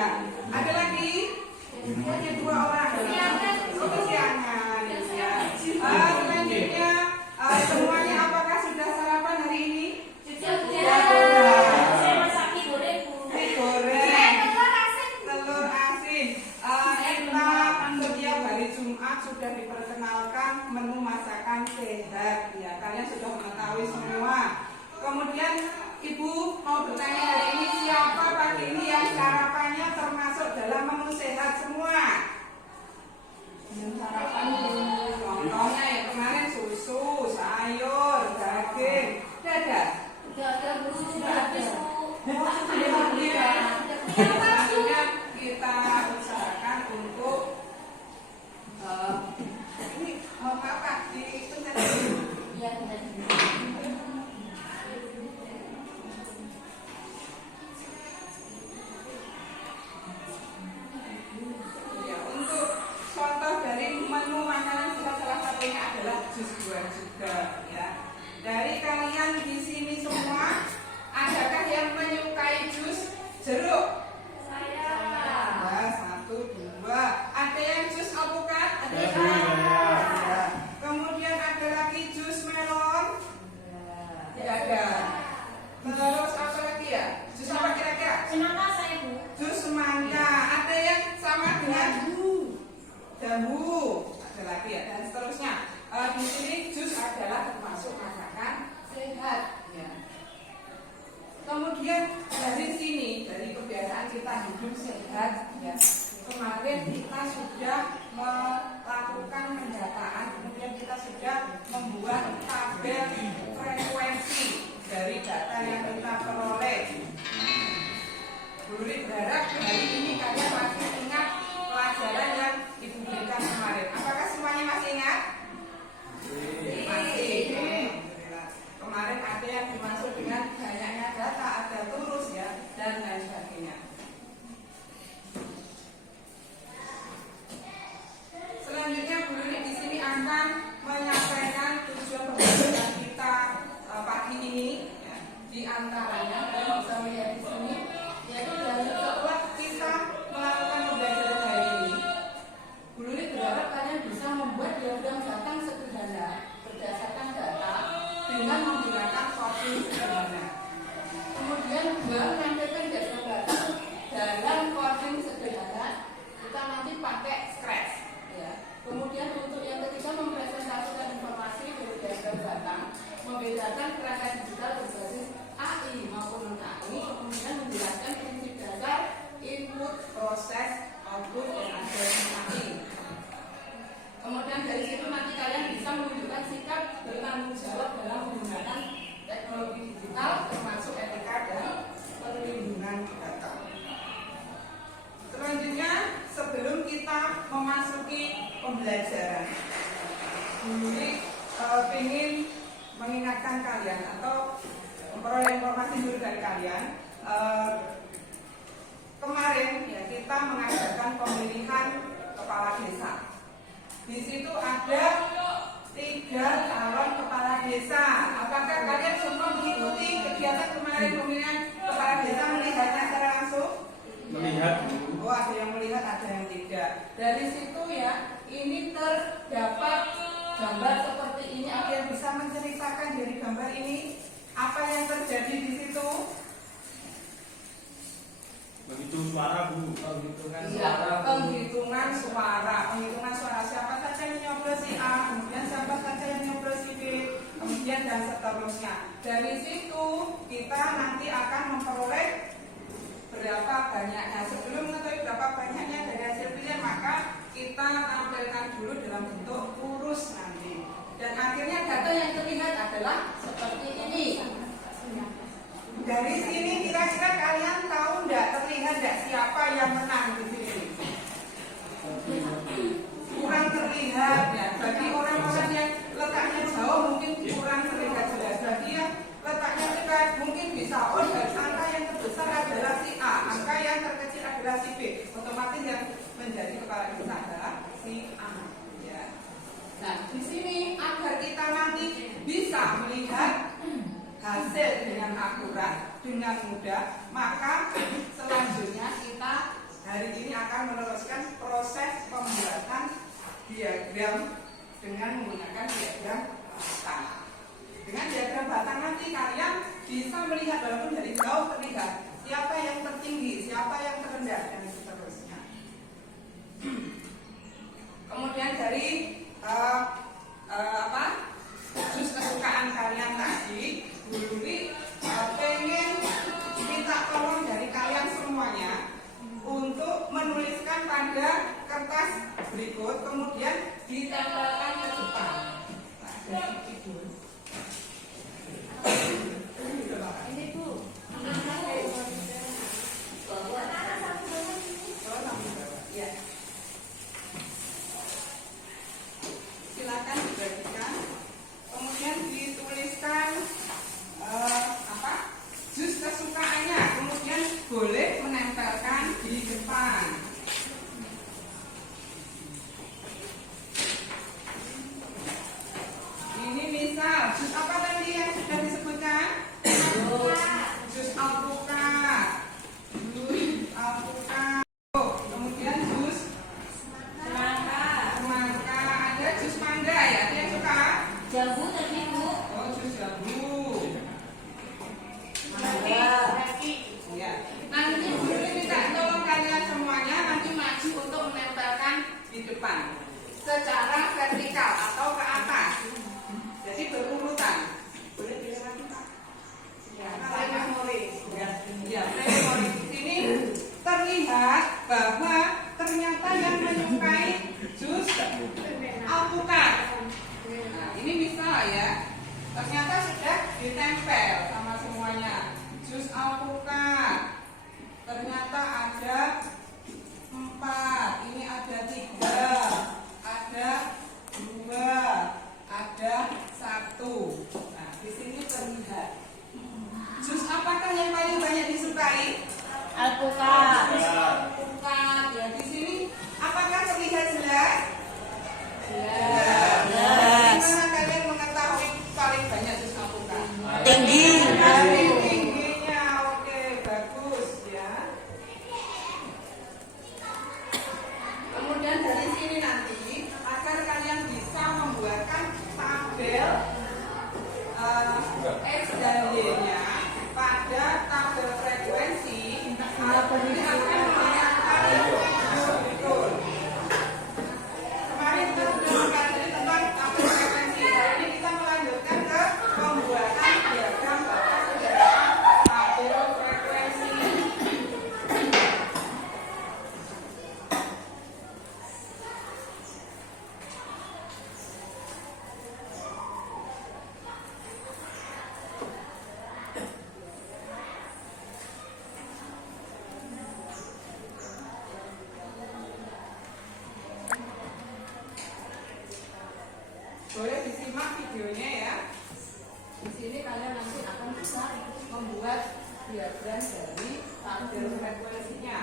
Ada lagi? Hanya 2 orang. Oh, kesiangan. Ya. Selanjutnya, semuanya apakah sudah sarapan hari ini? Sudah. Goreng. Telur asin. Kita setiap hari Jumat sudah diperkenalkan menu masakan sehat. Ya, kalian sudah mengetahui semua. Kemudian Ibu mau bertanya hari ini siapa pagi ini yang sarapannya termasuk dalam menu sehat semua? Yang sarapan contohnya ya kemarin susu, sayur, daging, tidak ada. Selanjutnya kita usahakan untuk ini maaf Pak dipencet dulu. Ya, untuk contoh dari menu makanan kita salah satunya adalah jus buah juga ya. Dari kalian di sini semua adakah yang menyukai jus jeruk? Saya. Nah, 1, 2. Ada yang jus alpukat? Ada. Ya. Kemudian ada lagi jus melon? Tidak ada. Terus apa lagi ya? Jus apa kira-kira? Semangka saya Bu. Jus semangka. Ada yang sama dengan jambu. Ada lagi ya dan seterusnya. Di sini jus adalah termasuk masakan sehat. Ya. Kemudian dari sini dari kebiasaan kita hidup sehat. Ya. Kemarin kita sudah melakukan pendataan. Kemudian kita sudah membuat tabel frekuensi dari data yang kita peroleh. Guru berharap hari ini kalian masih ingat pelajaran yang Ibu berikan kemarin. Apakah semuanya masih ingat? Masih. Kemarin ada yang dimaksud dengan banyaknya data, ada turus ya, dan lain sebagainya. Selanjutnya guru di sini akan menyampaikan tujuan pembelajaran kita pagi ini. Ya. Di antaranya kalian bisa melihat di sini, yaitu dari setelah kita melakukan pembelajaran hari ini, guru berharap kalian bisa membuat diagram datang sederhana berdasarkan data dengan menggunakan coding sederhana. Kemudian menempelkan diagram datang dalam coding sederhana kita nanti pakai Scratch. Ya. Kemudian untuk yang ketiga mempresentasikan informasi dari diagram datang, membedakan kerangka digital berbasis AI maupun non-AI, kemudian menjelaskan prinsip dasar input, proses, output, dan algoritma AI. Kemudian dari situ nanti kalian bisa menunjukkan sikap bertanggung jawab dalam menggunakan teknologi digital termasuk etika dan perlindungan data. Selanjutnya sebelum kita memasuki pembelajaran, ini ingin mengingatkan kalian atau memperoleh informasi dulu dari kalian. Kemarin ya kita mengadakan pemilihan kepala desa. Di situ ada 3 calon kepala desa. Apakah kalian semua mengikuti kegiatan kemarin pemilihan kepala desa, melihatnya secara langsung? Melihat. Oh, ada yang melihat, ada yang tidak. Dari situ ya, ini terdapat gambar seperti ini. Ada yang bisa menceritakan dari gambar ini apa yang terjadi di situ? Menghitung suara Bu. Penghitungan suara. Penghitungan suara. Siapa saja yang nyoblos si A, kemudian siapa saja yang nyoblos si B, kemudian dan seterusnya. Dari situ kita nanti akan memperoleh berapa banyaknya. Sebelum mengetahui berapa banyaknya dari hasil pilihan, maka kita tampilkan dulu dalam bentuk kurus nanti. Dan akhirnya data yang terlihat adalah seperti ini. Dari sini kira-kira kalian tahu enggak, terlihat enggak siapa yang menang di sini? Kurang terlihat ya. Bagi orang-orang yang letaknya jauh mungkin kurang terlihat jelas. Bagi yang letaknya dekat mungkin bisa. Oh, dan angka yang terbesar adalah si A, angka yang terkecil adalah si B. Otomatis yang menjadi kepala desa adalah si A. Ya. Nah, di sini agar kita nanti bisa melihat hasil dengan akurat, dengan mudah, maka selanjutnya kita hari ini akan meneruskan proses pembuatan diagram dengan menggunakan diagram batang. Dengan diagram batang nanti kalian bisa melihat walaupun dari jauh terlihat siapa yang tertinggi, siapa yang terendah dan seterusnya. Kemudian dari jus kesukaan kalian tadi, Bu Luli pengen minta tolong dari kalian semuanya untuk menuliskan pada kertas berikut, kemudian ditempelkan ke depan. Ini Bu. Ya. Silakan dibagikan. Kemudian dituliskan jus kesukaannya. Kemudian boleh menempelkan di depan. Ini misal jus apa tadi yang sudah disebutkan? Jus alpukat. Jus alpukat. Kemudian jus semangka. Ada jus mangga ya? Ada yang suka? Jambu tadi Bu. Oh, jus jambu. Ya. Nanti Bu Luli minta tolong kalian semuanya nanti maju untuk menempelkan di depan secara vertikal atau ke atas. Jadi berurutan. Boleh pilih lagi Pak? Ya, memori. Ya, memori di sini terlihat bahwa ternyata yang menyukai jus alpukat. Nah, ini misal ya. Ternyata sudah ditempel sama semuanya. Jus alpukat. Ternyata ada 4. Ini ada 3. Ada 2. Ada 1. Nah, di sini terlihat. Jus apakah yang paling banyak disukai? Alpukat. Jus alpukat. Ya, di sini apakah terlihat jelas? Jelas. Gimana kalian mengetahui paling banyak jus alpukat? Tinggi. Dari tingginya, oke, bagus ya. Kemudian dari sini nanti agar kalian bisa membuatkan tabel X dan Y-nya pada tabel frekuensi. Ini akan melihatkan betul. Kemarin kita sudah mempelajari tentang tabel frekuensi. Hari ini kita melanjutkan ke pembuatan diagram tabel frekuensi. Boleh disimak videonya ya. Di sini kalian nanti akan bisa membuat diagram dari tabel frekuensinya.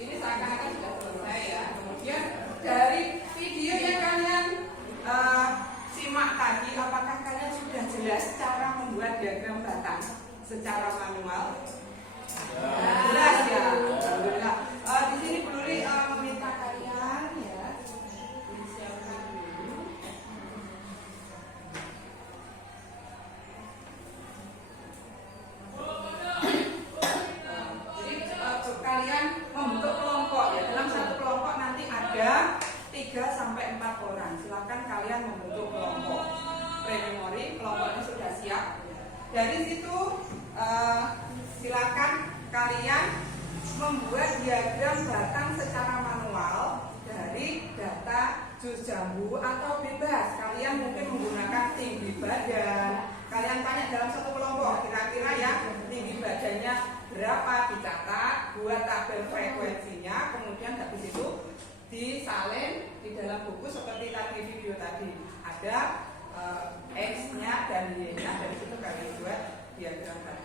Ini seakan-akan sudah selesai ya. Kemudian dari video yang kalian simak tadi, apakah kalian sudah jelas cara membuat diagram batang secara manual? Jelas ya. Alhamdulillah. Di sini Bu Luli meminta kalian ya disiapkan dulu. Jadi kalian membentuk kelompok ya. Dalam satu kelompok nanti ada 3 sampai 4 orang. Silakan kalian membentuk kelompok. Pre-memori kelompoknya sudah siap. Dari situ silakan kalian membuat diagram batang secara manual dari data jus jambu atau bebas. Kalian mungkin menggunakan tinggi badan. Kalian tanya dalam satu kelompok kira-kira ya tinggi badannya berapa, dicatat, buat tabel frekuensinya, kemudian habis itu disalin di dalam buku seperti tadi video tadi. Ada X-nya dan Y-nya, dari situ kalian buat diagram batang.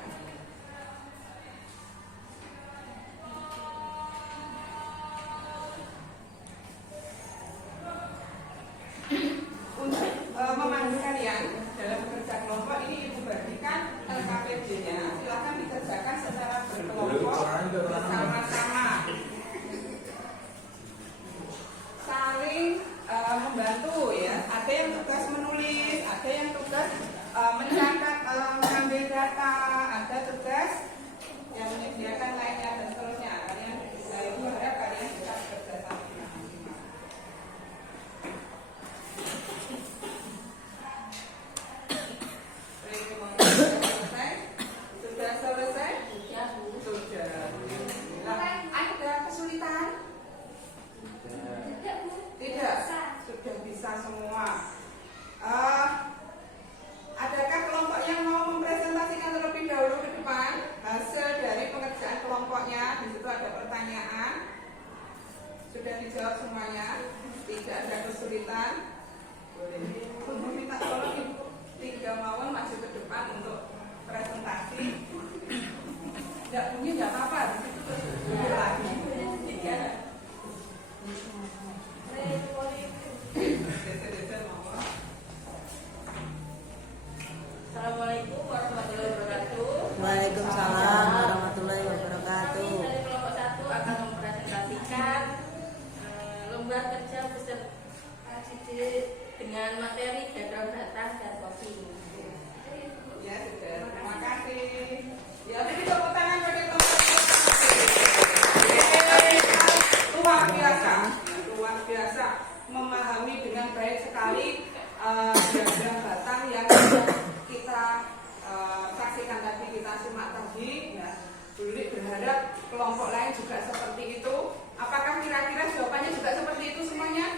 kesulitan, boleh. Untuk minta tolong ibu 3 mawon maju ke depan untuk presentasi. Tidak punya nggak apa-apa, di situ terus boleh lagi. 3. Assalamualaikum warahmatullahi wabarakatuh. Waalaikumsalam warahmatullahi wabarakatuh. Kami dari kelompok 1 akan mempresentasikan lomba kerja peserta didik dengan materi diagram batang dan kopi. Ya sudah, terima kasih. Ya beri tepuk tangan bagi teman-teman. Luar biasa, luar biasa memahami dengan baik sekali diagram batang yang kita saksikan tadi, kita simak tadi. Ya, Bulik berharap kelompok lain juga seperti itu. Apakah kira-kira jawabannya juga seperti itu semuanya?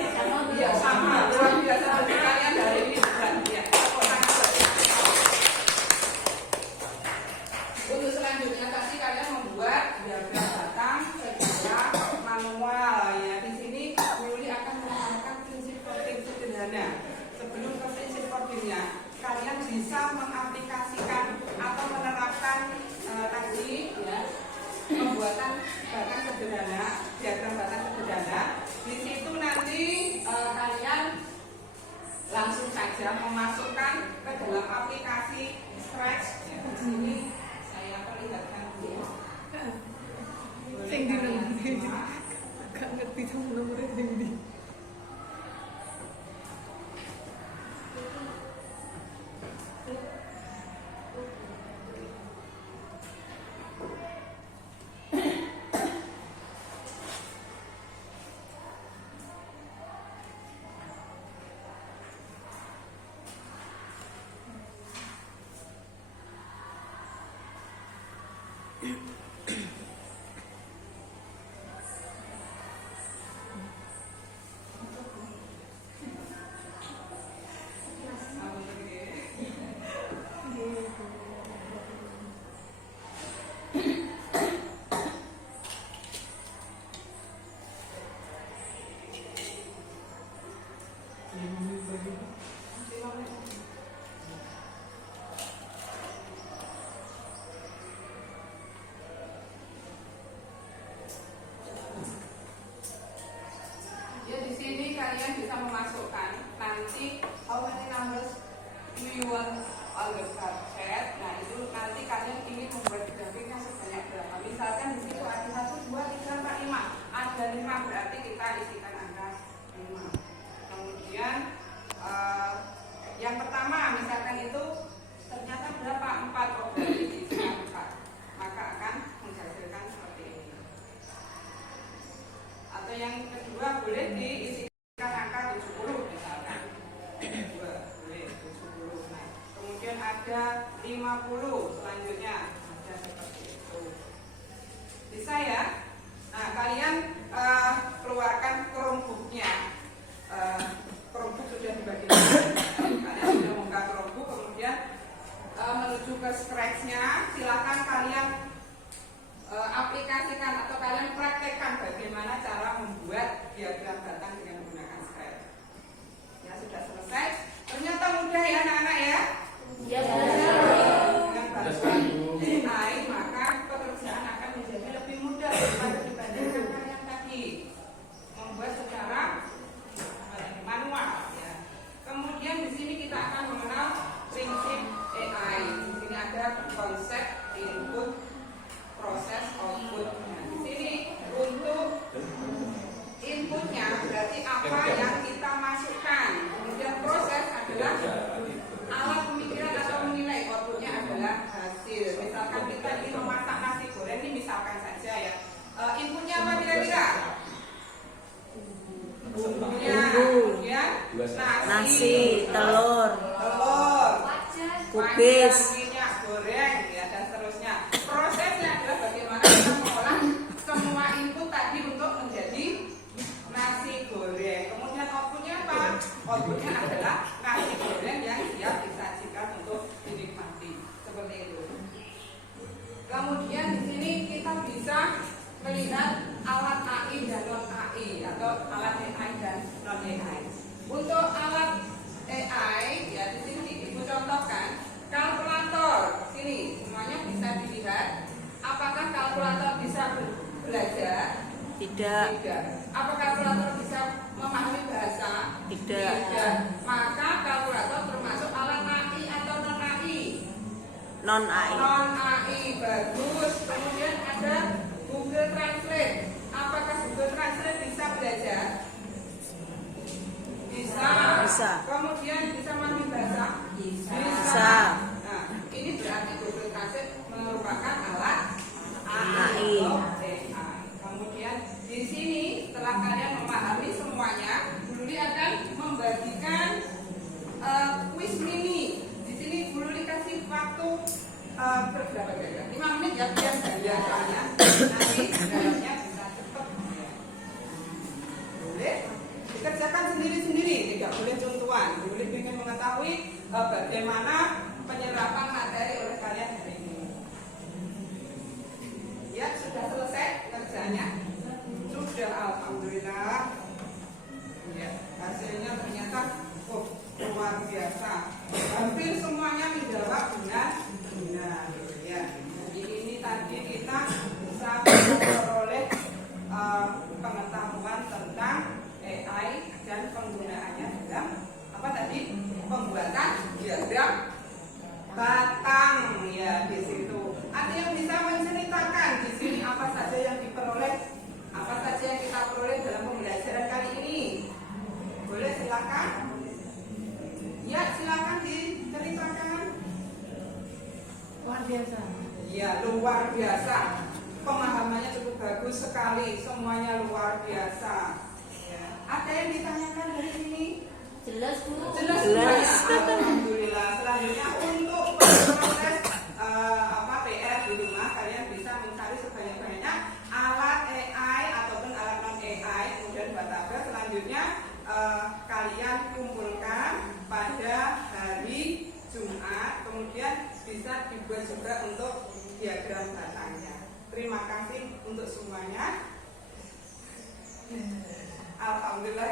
Sama Ya sama, luar biasa bagi kalian hari ini juga. Ya, tepuk tangan bagi kalian. Untuk selanjutnya tadi kalian membuat diagram batang secara manual. Ya, di sini Yuli akan menerangkan prinsip coding sederhana. Sebelum ke prinsip codingnya, kalian bisa mengaplikasikan atau menerapkan tadi ya pembuatan batang sederhana, diagram batang sederhana. Di situ nanti kalian langsung saja memasukkan ke dalam aplikasi Scratch. Ya, di sini saya perlihatkan dulu. Gak ngerti sama nomornya tinggi. Ya, di sini kalian bisa memasukkan nanti how many numbers do you want on the carpet. Nah, itu nanti kalian ingin membuat grafiknya sebanyak berapa. Misalkan di situ ada 1, 2, 3, 4, 5. Ada 5 berarti kita isikan angka 5. Kemudian yang pertama misalkan itu ternyata berapa? 4. Oh, berarti diisikan 4. Maka akan menghasilkan seperti ini. Atau yang kedua boleh diisikan angka 70 misalkan. Kedua boleh 70. Nah, kemudian ada 50 selanjutnya. Ada seperti itu. Bisa ya? Nah, kalian keluarkan Chromebook-nya. Chromebook sudah dibagikan. Kalian sudah membuka Chromebook, kemudian menuju ke Scratch-nya. Silakan kalian aplikasikan atau kalian praktekkan bagaimana cara membuat diagram batang dengan menggunakan Scratch. Ya, sudah selesai. Ternyata mudah ya anak-anak ya. Ya, Dengan bantuan AI maka pekerjaan akan menjadi lebih mudah daripada dibandingkan kalian tadi membuat secara manual. Ya. Kemudian di sini kita akan mengenal prinsip AI. Di sini ada konsep input, proses, output. Nah, di sini untuk inputnya berarti apa yang kita masukkan. Kemudian proses adalah alat pemikiran atau menilai. Outputnya adalah hasil. Misalkan kita ingin memasak nasi goreng, ini misalkan saja ya. Inputnya apa kira-kira? Bumbunya, kemudian Nasi, telur, kubis, minyak goreng, ya, dan seterusnya. Prosesnya adalah bagaimana kita mengolah semua input tadi untuk menjadi nasi goreng. Kemudian outputnya apa? Outputnya adalah nasi goreng yang siap disajikan untuk dinikmati. Seperti itu. Kemudian di sini kita bisa melihat alat AI dan non AI atau alat AI dan Tidak. Apa kalkulator bisa memahami bahasa? Tidak. Maka kalkulator termasuk alat AI atau non AI? Non AI. Non AI, bagus. Kemudian ada Google Translate. Apakah Google Translate bisa belajar? Bisa. Kemudian bisa memahami bahasa? Bisa. Nah, ini berarti Google Translate merupakan alat AI. Kemudian di sini setelah kalian memahami semuanya, Bu Luli akan membagikan kuis mini. Di sini Bu Luli kasih waktu berapa kira-kira? 5 menit ya, biar saya soalnya nanti jawabnya bisa cepat. Boleh? Dikerjakan sendiri-sendiri, tidak boleh contohan. Bu Luli ingin mengetahui bagaimana penyerapan materi oleh kalian hari ini. Ya, sudah selesai kerjanya? Sudah, alhamdulillah. Ya, hasilnya ternyata luar biasa. Hampir semuanya menjawab dengan benar. Ya, jadi ini tadi kita bisa memperoleh pengetahuan tentang AI dan penggunaannya dalam apa tadi? Pembuatan diagram batang ya di situ. Ada yang bisa menceritakan di sini apa saja yang diperoleh, apa saja yang kita peroleh dalam pembelajaran kali ini? Boleh silakan. Ya silakan diceritakan. Luar biasa. Ya luar biasa. Pemahamannya cukup bagus sekali. Semuanya luar biasa. Ya. Ada yang ditanyakan dari sini? Jelas Bu. Jelas. Alhamdulillah. Selanjutnya untuk proses PR di rumah, kalian bisa mencari sebanyak-banyaknya alat AI ataupun alat non AI, kemudian buat tabel. Selanjutnya kalian kumpulkan pada hari Jumat, kemudian bisa dibuat juga untuk diagram batangnya. Terima kasih untuk semuanya. Alhamdulillah.